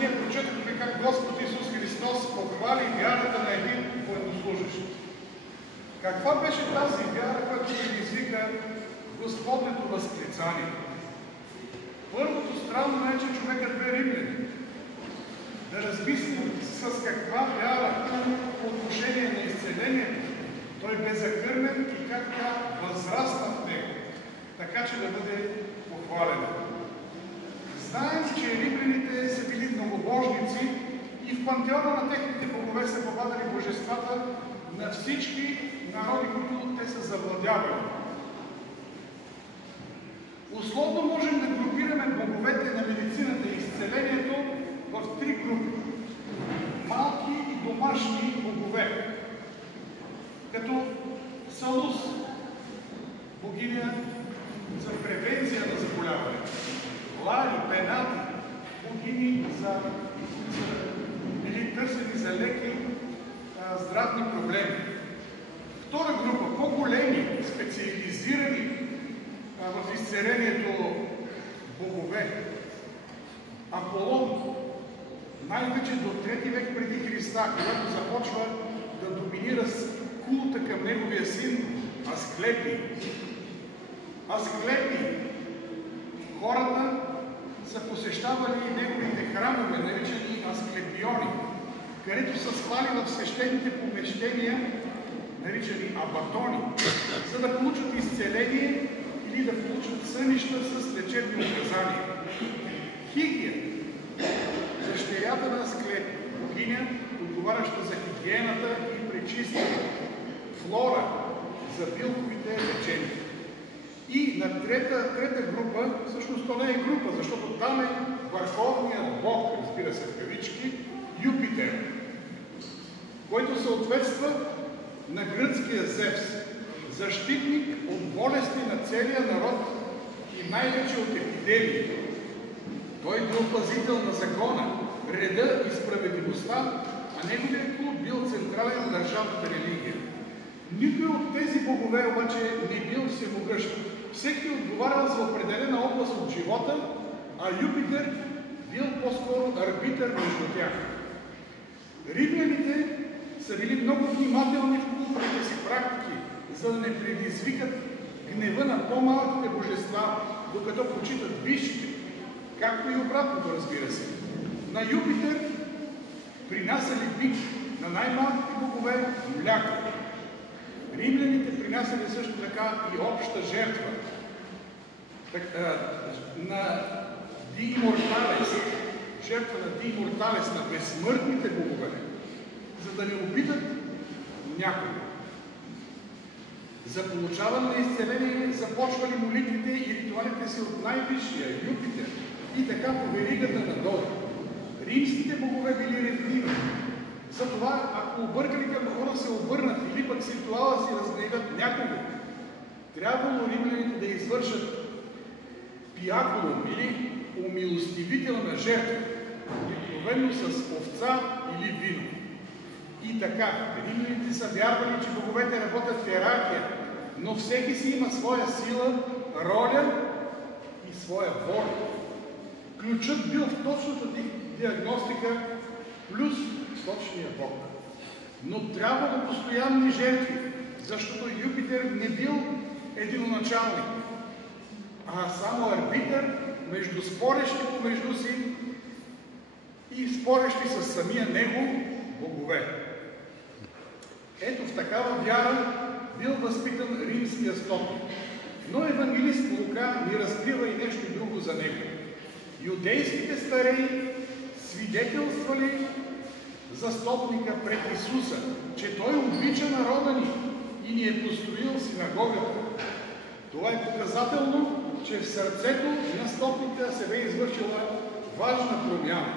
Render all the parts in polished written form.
Ние прочетохме как Господ Исус Христос похвали вярата на един военнослужащ. Каква беше тази вяра, която предизвика Господнето възклицание? Първото странно е, че човекът бе римлянин. Да размислим с каква вяра по отношение на изцелението той бе закърнен и как тя възрасна в него, така че да бъде похвален. Знаем, че римляните са били многобожници и в пантеона на техните богове са попадали божествата на всички народи, които те са завладявали. Условно можем да групираме боговете на медицината и изцелението в три групи. Малки и домашни богове, като Салус, богиня за превенция на заболяване, Лари, Пенати, богини за търсени за леки здравни проблеми. Втора група, по-големи, специализирани в изцелението богове. Аполон, най-вече до 3 век преди Христа, когато започва да доминира култа към неговия син Асклепий. Асклепий, хората са посещавали неговите храмове, наричани Асклепиони, където са спали в свещените помещения, наричани абатони, за да получат изцеление или да получат сънища с лечебни указания. Хигия, дъщерята на Асклепий, богиня, отговаряща за хигиената и пречистването. Флора, за билковите лечения. И на трета група, всъщност то не е група, защото там е върховният бог, разбира се в кавички, Юпитер, който съответства на гръцкия Зевс, защитник от болести на целия народ и най-вече от епидемии. Той бил пазител на закона, реда и справедливостта, а неговият култ бил централен в държавната религия. Никой от тези богове обаче не бил всемогъщ. Всеки отговарял за определена област от живота, а Юпитер бил по-скоро арбитър между тях. Римляните са били много внимателни в култовите си практики, за да не предизвикат гнева на по-малките божества, докато почитат висшите, както и обратното, разбира се. На Юпитер принасяли бик, на най-малките богове мляко. Римляните принасяли също така и обща жертва на Ди Иморталес, жертва на Ди Иморталес, на безсмъртните богове, за да не обидат някого. За получаване на изцеление започвали молитвите и ритуалите си от най-висшия Юпитер и така по веригата надолу. Римските богове били ревниви. Затова, ако объркали към хора се обърнат или пък с ритуала си разгневят някого, трябвало римляните да извършат пиакулум или умилостивителна жертва, обикновено с овца или вино. И така, римляните са вярвали, че боговете работят в иерархия, но всеки си има своя сила, роля и своя воля. Ключът бил в точната диагностика плюс точния Бог. Но трябвало постоянни жертви, защото Юпитер не бил единоначалник, а само арбитър между спорещи помежду си и спорещи с самия него богове. Ето в такава вяра бил възпитан римския стотник. Но евангелист Лука ни разкрива и нещо друго за него. Юдейските стареи свидетелствали за стотника пред Исуса, че той обича народа ни и ни е построил синагогата. Това е показателно, че в сърцето на стотника се бе извършила важна промяна.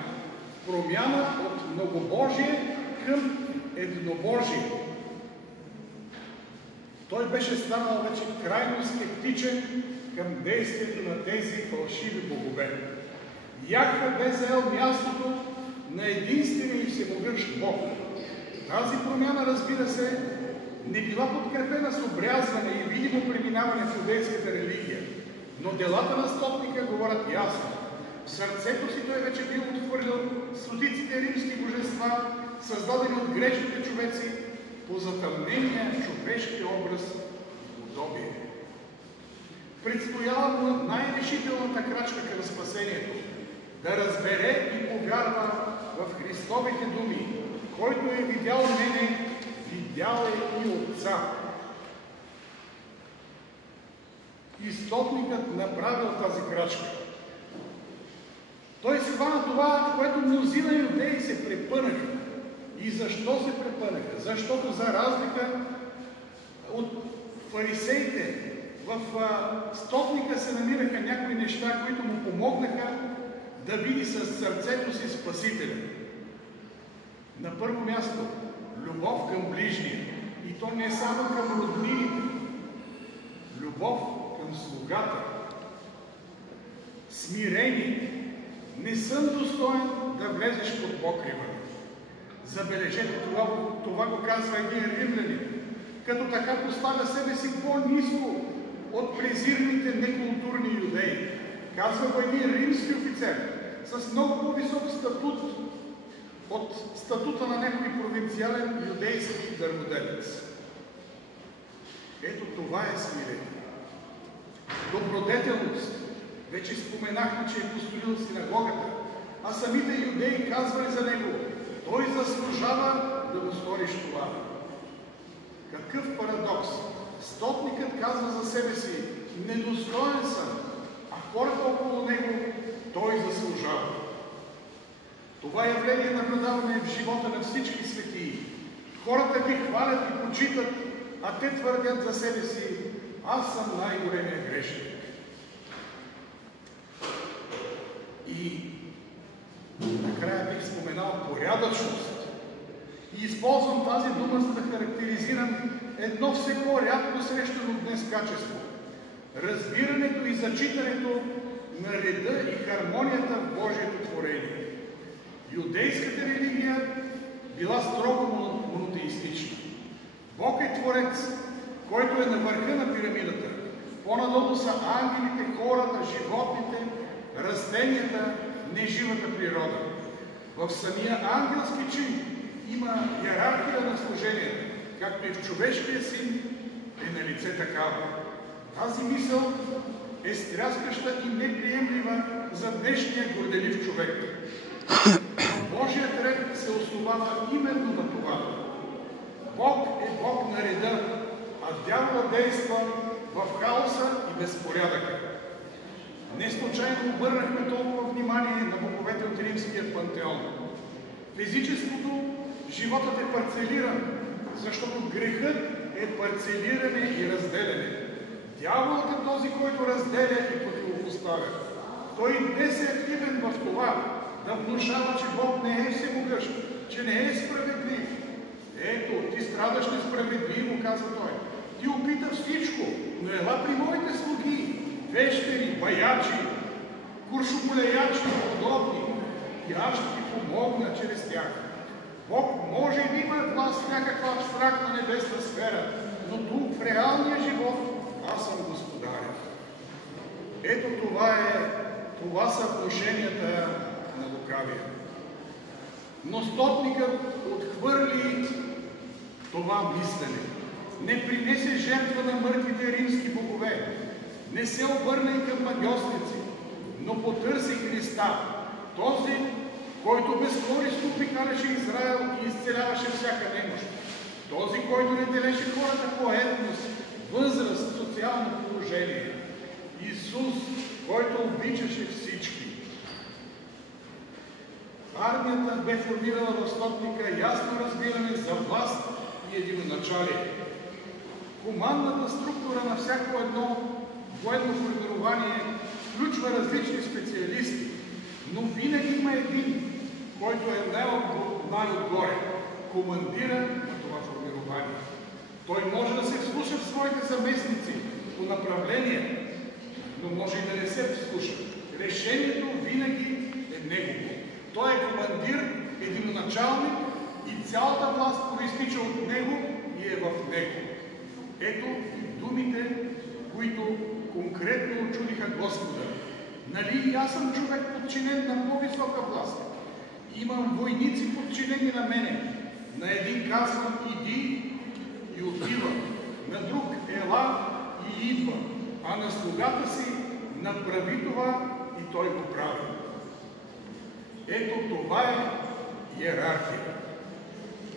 Промяна от многобожие към еднобожие. Той беше станал вече крайно скептичен към действието на тези фалшиви богове. Яхве бе заел мястото на единствения и всемогъщ Бог. Тази промяна, разбира се, не била подкрепена с обрязване и видимо преминаване в юдейската религия, но делата на стотника говорят ясно. В сърцето си той вече бил отхвърлил същества, създадени от грешните човеци, по затъмнения човешки образ и подобие. Предстояла му най-решителната крачка към спасението, да разбере и повярва в Христовите думи, който е видял мене, видял е и Отца. Изтопникът направил тази крачка. Той схвана това, в което мнозина юдеи се препънаха. И защо се препънаха? Защото за разлика от фарисеите, в стотника се намираха някои неща, които му помогнаха да види със сърцето си Спасителя. На първо място, любов към ближния. И то не само към роднините. Любов към слугата. Смирение. Не съм достоен да влезеш под покрива. Забележете, това го казва един римлянин, като така поставя себе си по-ниско от презирните некултурни юдеи. Казва го един римски офицер с много по-висок статут от статута на някой провинциален юдейски дърводелец. Ето това е смирение. Добродетелност. Вече споменахме, че е построил синагогата, а самите юдеи казвали за него: той заслужава да го сториш това. Какъв парадокс! Стотникът казва за себе си: недостоен съм, а хората около него: той заслужава. Това явление наблюдаваме в живота на всички светии. Хората ги хвалят и почитат, а те твърдят за себе си: аз съм най-големия грешник. И накрая бих споменал порядъчност. И използвам тази дума, за да характеризирам едно все по-рядко срещано днес качество. Разбирането и зачитането на реда и хармонията в Божието творение. Юдейската религия била строго монотеистична. Бог е Творец, който е на върха на пирамидата. По-надолу са ангелите, хората, животните, растенията, неживата природа. В самия ангелски чин има йерархия на служението, както и в човешкия син е на лице такава. Тази мисъл е стряскаща и неприемлива за днешния горделив човек. Но Божият ред се основава именно на това. Бог е Бог на реда, а дявола действа в хаоса и безпорядъка. Не случайно обърнахме толкова внимание на боговете от римския пантеон. Физическото животът е парцелиран, защото грехът е парцелиране и разделяне. Дяволът е този, който разделя и противопоставя. Той днес е активен в това да внушава, че Бог не е всемогъщ, че не е справедлив. Ето, ти страдаш несправедливо, казва той. Ти опита всичко, но ела при моите слуги, вещери, баячи, куршополеячи и подобни, и аз ще ти помогна чрез тях. Бог може да има власт в някаква абстрактна небесна сфера, но тук в реалния живот аз съм господаря. Ето това са отношенията на лукавия. Но стотникът отхвърли това мислене. Не принесе жертва на мъртвите римски богове. Не се обърна и към магьосници, но потърси Христа. Този, който безкористно обикаляше Израел и изцеляваше всяка немощ. Този, който не делеше хората по етност, възраст, социално положение. Исус, който обичаше всички. Армията бе формирала в стотника ясно разбиране за власт и единоначалие. Командната структура на всяко едно военно формирование включва различни специалисти, но винаги има един, който е най-отгоре, командира на това формирование. Той може да се вслуша в своите заместници по направление, но може и да не се вслуша. Решението винаги е негово. Той е командир, единоначалник и цялата власт произтича от него и е в него. Ето и думите, които конкретно очудиха Господа. Нали и аз съм човек подчинен на по-висока власт? Имам войници подчинени на мене. На един казвам иди и отива, на друг ела и идва, а на слугата си направи това и той го прави. Ето това е йерархия.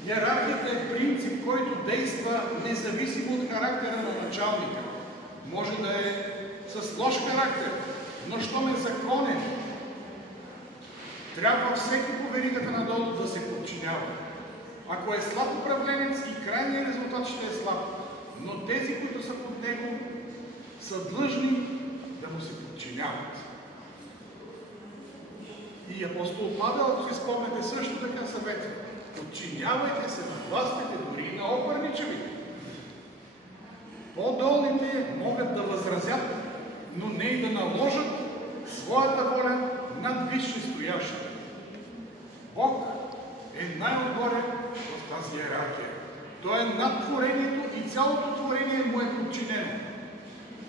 Йерархията е принцип, който действа независимо от характера на началника. Може да е с лош характер, но щом е законен, трябва всеки по веригата надолу да се подчинява. Ако е слаб управленец, и крайният резултат ще е слаб, но тези, които са под него, са длъжни да му се подчиняват. И апостол Павел, ако си спомняте, също така съветва: подчинявайте се на властите, дори и на опърничевите. По-долните могат да възразят, но не и да наложат своята воля над висше стоящите. Бог е най-отгоре в тази йерархия. Той е над творението и цялото творение му е подчинено.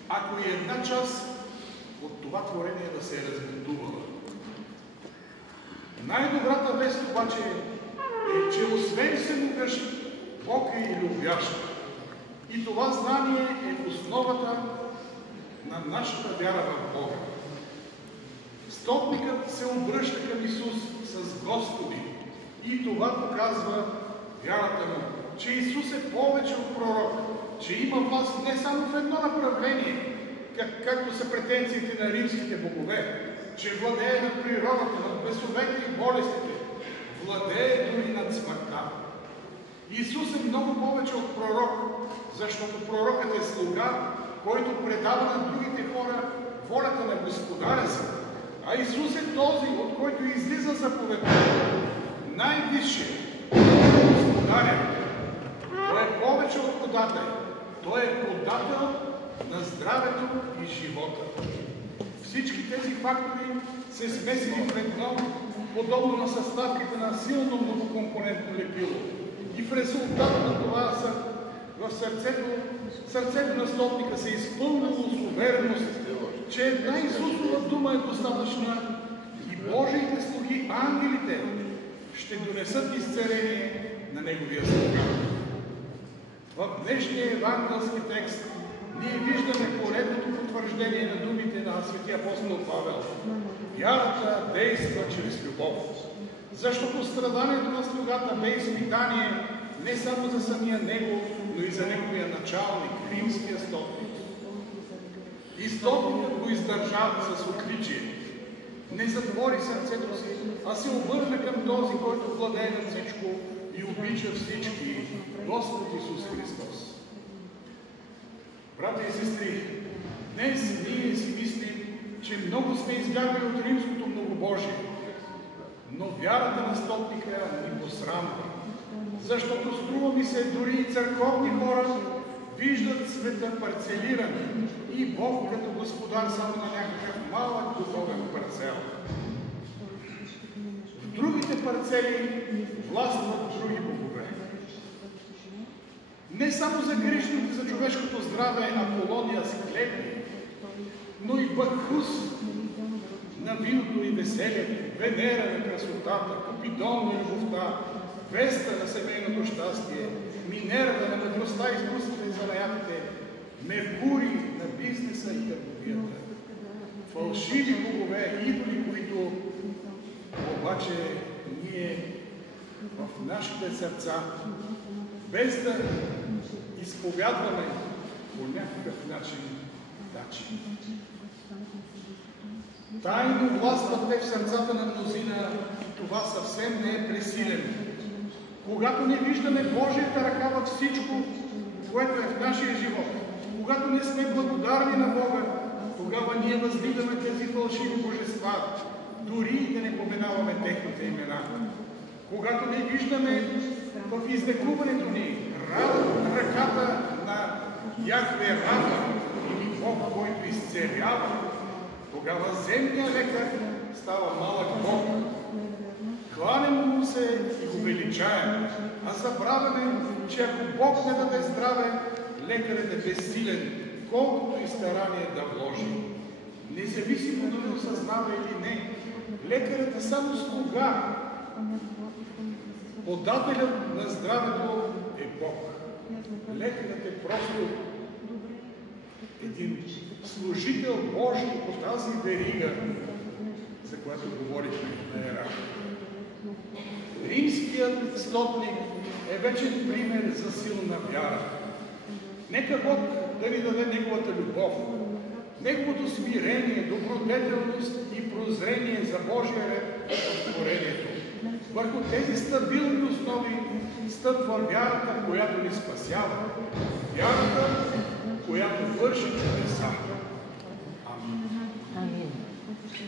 Ако и една част от това творение да се е разбунтувала. Най-добрата вест обаче е, че освен всемогъщ, Бог е и любящ. И това знание е в основата на нашата вяра в Бога. Стотникът се обръща към Исус с Господи и това показва вярата му, че Исус е повече от пророк, че има власт не само в едно направление, както са претенциите на римските богове, че владее над природата, над бесовете и болестите, владее дори над смъртта. Исус е много повече от пророк, защото пророкът е слуга, който предава на другите хора волята на Господаря си. А Исус е този, от който излиза заповедта. Най-висше Господаря. Той е повече от подател. Той е подател на здравето и живота. Всички тези фактори се смесили в едно, подобно на съставките на силно многокомпонентно лепило. И в резултат на това в сърцето на стотника се изпълнило с увереност, че една Исусова дума е достатъчна и Божиите слуги, ангелите, ще донесат изцеление на неговия слуга. В днешния евангелски текст ние виждаме поредното потвърждение на думите на светия апостол Павел. Вярата действа чрез любов, защото страданието на слугата бе изпитание не само за самия него, но и за неговия началник, римския стотник. И стотникът го издържа с отличие. Не затвори сърцето си, а се обърна към този, който владее над всичко и обича всички, Господ Исус Христос. Брати и сестри, днес ние си мислим, че много сме избягали от римското многобожие, но вярата на стотника ни посрамва, защото струва ми се, дори и църковни хора виждат света парцелиран и Бог като Господар само на някакъв малък духовен парцел. В другите парцели властват други богове. Не само за грешните за човешкото здраве Аполония склепи, но и Бакхус на виното и веселието, Венера на красотата, Купидон на любовта, Веста на семейното щастие, Минерва на мъдростта, изкуствата и занаятите, Меркурий на бизнеса и търговията. Фалшиви богове, идоли, които обаче ние в нашите сърца, без да изповядваме по някакъв начин, тайно властват те в сърцата на мнозина и това съвсем не е пресилено. Когато не виждаме Божията ръка във всичко, което е в нашия живот, когато не сме благодарни на Бога, тогава ние въздигаме тези фалшиви божества, дори да не поменаваме техните имена. Когато не виждаме в излекуването ни ръката на Яхве Рафа или Бог, който изцелява, тогава земният лекар става малък Бог. Кланем му се и го величаем, а забравяме, че ако Бог не даде здраве, лекарът е безсилен, колкото и старание да вложи. Независимо дали осъзнава или не, лекарът е само слуга, подателят на здравето е Бог. Лекарят е просто един служител Божий по тази верига, за която говорихме на Ерах. Римският стотник е вечен пример за силна вяра. Нека Бог да ви даде Неговата любов, Неговото смирение, добродетелност и прозрение за Божия ред в творението. Върху тези стабилни основи стъпва вярата, която ни спасява. Вярата, която върши чудеса.